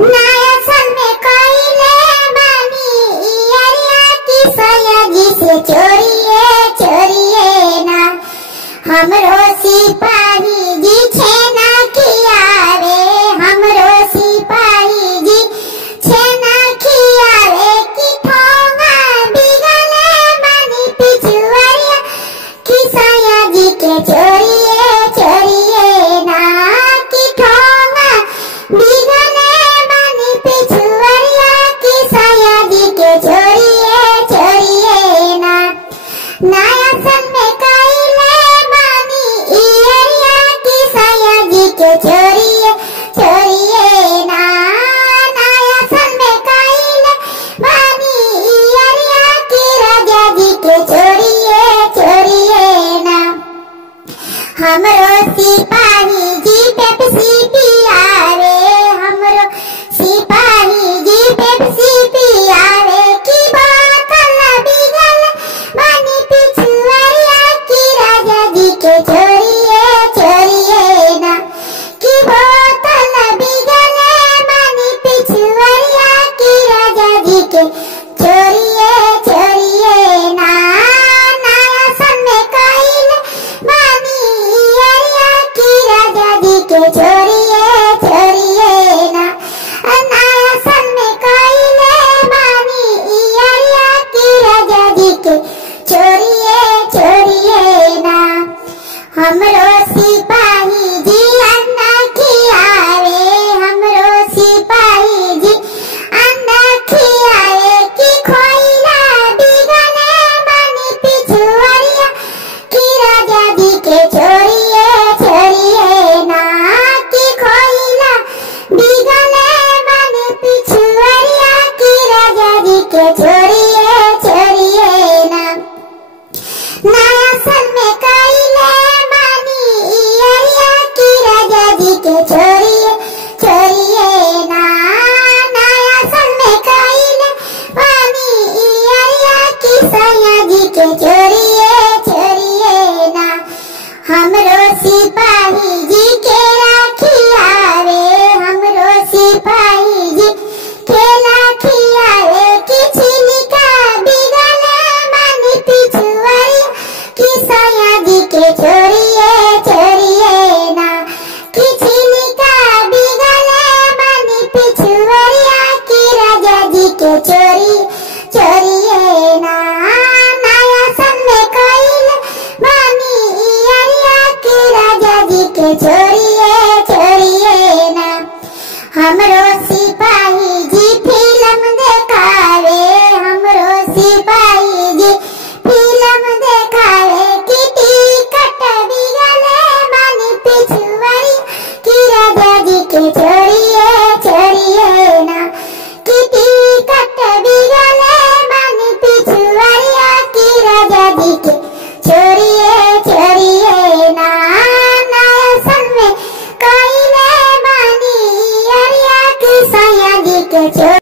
नया साल में कोइले बानी इयरिया की सयाजी से चोरिए चोरिए ना हमरो सिपाही जी छेना किया रे हमरो सिपाही जी छेना किया रे की ठोंगा बिगले बानी पिछुआरिया की सयाजी के चोरिए चोरिए ना की ठोंगा बिगले बानी पिछुआरिया की सयाजी के चोरिए चोरिए ना नया सन में कोइले बानी इयरिया की सयाजी के चोरिए चोरिए ना नया सन में कोइले बानी इयरिया की राजा जी के चोरिए चोरिए ना हमरो सिपाही जी पेप्सी पिया रे हमरो सिपाही जी पेप्सी पिया रे की बोतल बिगल बानी पिछुआरिया की राजा जी के चोरिए चोरिए ना की बोतल बिगल बानी पिछुआरिया की राजा जी के चोरिए चोरिए ना नया सन में कोइले बानी इयरिया की राजा जी के चोरिए चोरिए ना नया सन में कोइले बानी इयरिया की राजा जी के चोरिए चोरिए ना हमरो सिपाही जी अन्ना खिया रे हमरो सिपाही जी अन्ना खिया रे की खोइला बिगले बानी पिछुआरिया की राजा जी के चोरिए चोरिए ना की खोइला बिगले बानी पिछुआरिया की राजा जी के चोरिए चोरिए ना नया सन में कोइले बानी इयरिया की राजा जी के चोरिए चोरिए ना नया सन में कोइले बानी इयरिया की सयाजी के चोरिए चोरिए ना हमरो सिपाही जी के राखिया रे हमरो सिपाही जी के राखिया रे की छिलिका बिगले बानी पिछुआरिया की सयाजी के चोरिए चोरिए